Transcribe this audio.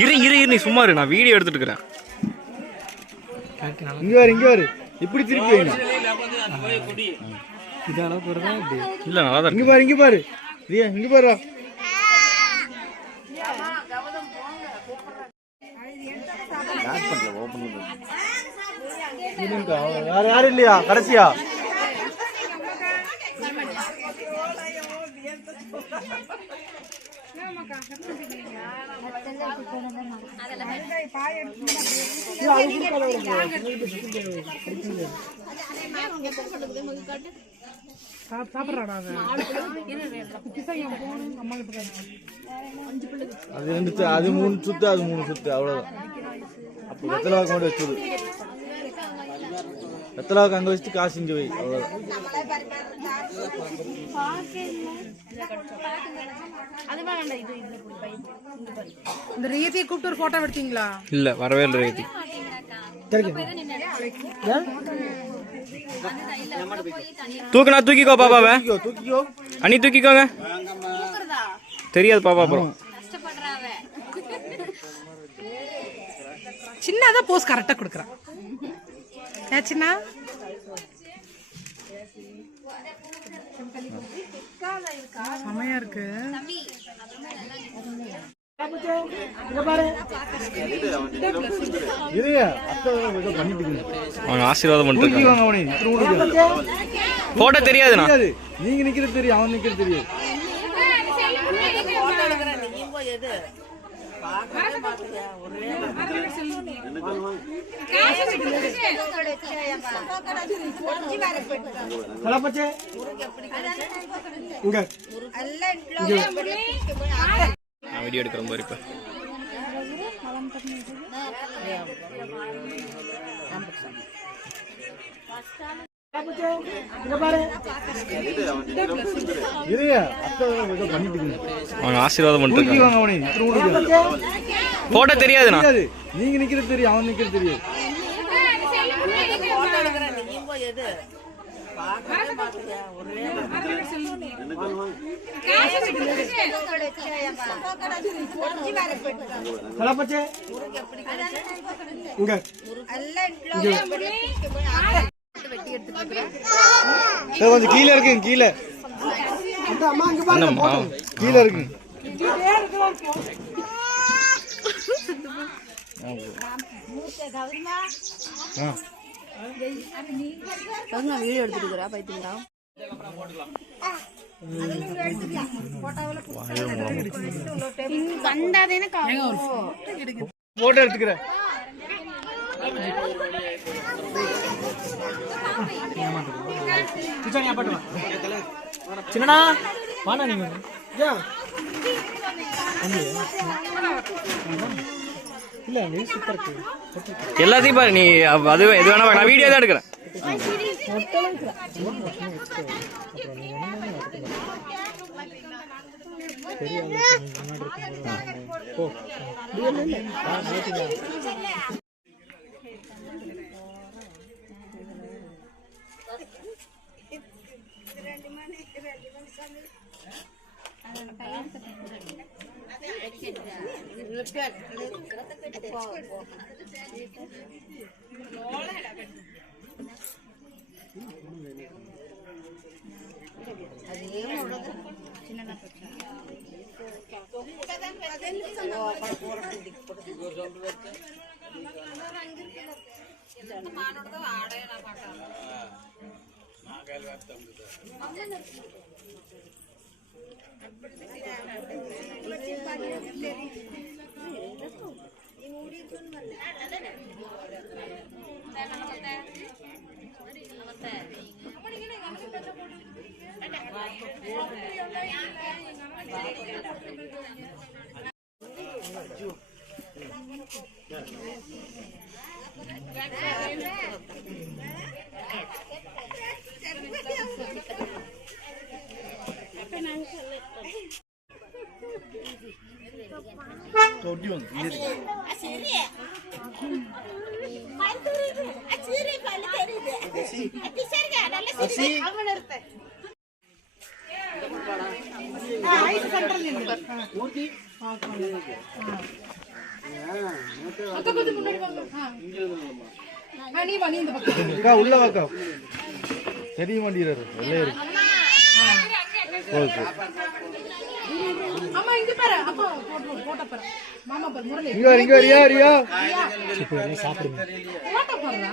இரு இரு இரு, நீ சும்மா இரு, நான் வீடியோ எடுத்துட்டு இருக்கிறேன். இங்க வரு இப்படி திருப்பி வைங்க. இல்ல நல்லா தான் இங்க பாரு ரியா, இங்க பாரு. வேற யாரும் இல்லையா கடைசியா? அது 3 சுத்து, அது 3 சுத்து, அவ்வளவுதான். அப்ப வெத்தலாவுக்கு மட்டும் வச்சது. வெத்தலாவுக்கு அங்க வச்சுட்டு காசு இங்க வை, அவ்வளவுதான். இந்த ரேதியை கூப்பிட்டு ஒரு போட்டோ எடுத்தீங்களா? இல்ல, வரவே இல்லை ரேதி. தூக்குனா தூக்கிக்கோ பாப்பாவை. தூக்கிக்கோ அண்ணி தூக்கிக்கோங்க. தெரியாது பாப்பா அப்புறம். சின்னதான் போஸ் கரெக்டா கொடுக்குறான். சின்ன செமையா இருக்கு. ஆசீர்வாதம் பண்ணிட்டு போட்டோ தெரியாதுண்ணா. நீங்க நிக்கிறது தெரியும், அவன் நிக்கிறது தெரியும். வீடியோ எடுக்கிற மாதிரி இப்ப ஆசீர்வாதம் பண்ணிட்டு போட்டோ தெரியாதுண்ணா. நீங்க நிக்கிறது தெரியும், அவன் நிக்கிறது தெரியும். கொஞ்சம் கீழே இருக்கு, கீழே கீழே இருக்கு. வீடியோ எடுத்துட்டு பைத்தியங்களா? போட்டோ எடுத்துக்கிறேன். சின்னடா வாடா நீங்க. இல்ல நீ சூப்பர் இருக்கு. எல்லாத்தையும் பாரு நீ. அது எது வேணா, நான் வீடியோ தான் எடுக்கிறேன். அக்கா கொஞ்சம் முன்னாடி வாங்க. நீ வா, நீ இந்த பக்கம். அக்கா உள்ள வாக்கா தெரிய மாட்டேங்கிறாரு வெள்ளையரு ஓகே அம்மா இங்க பாரு. அப்பா போட்டோ பாரு. மாமா பாரு முரளி. இங்க ரியா ரியா போட்டோ பாருடா.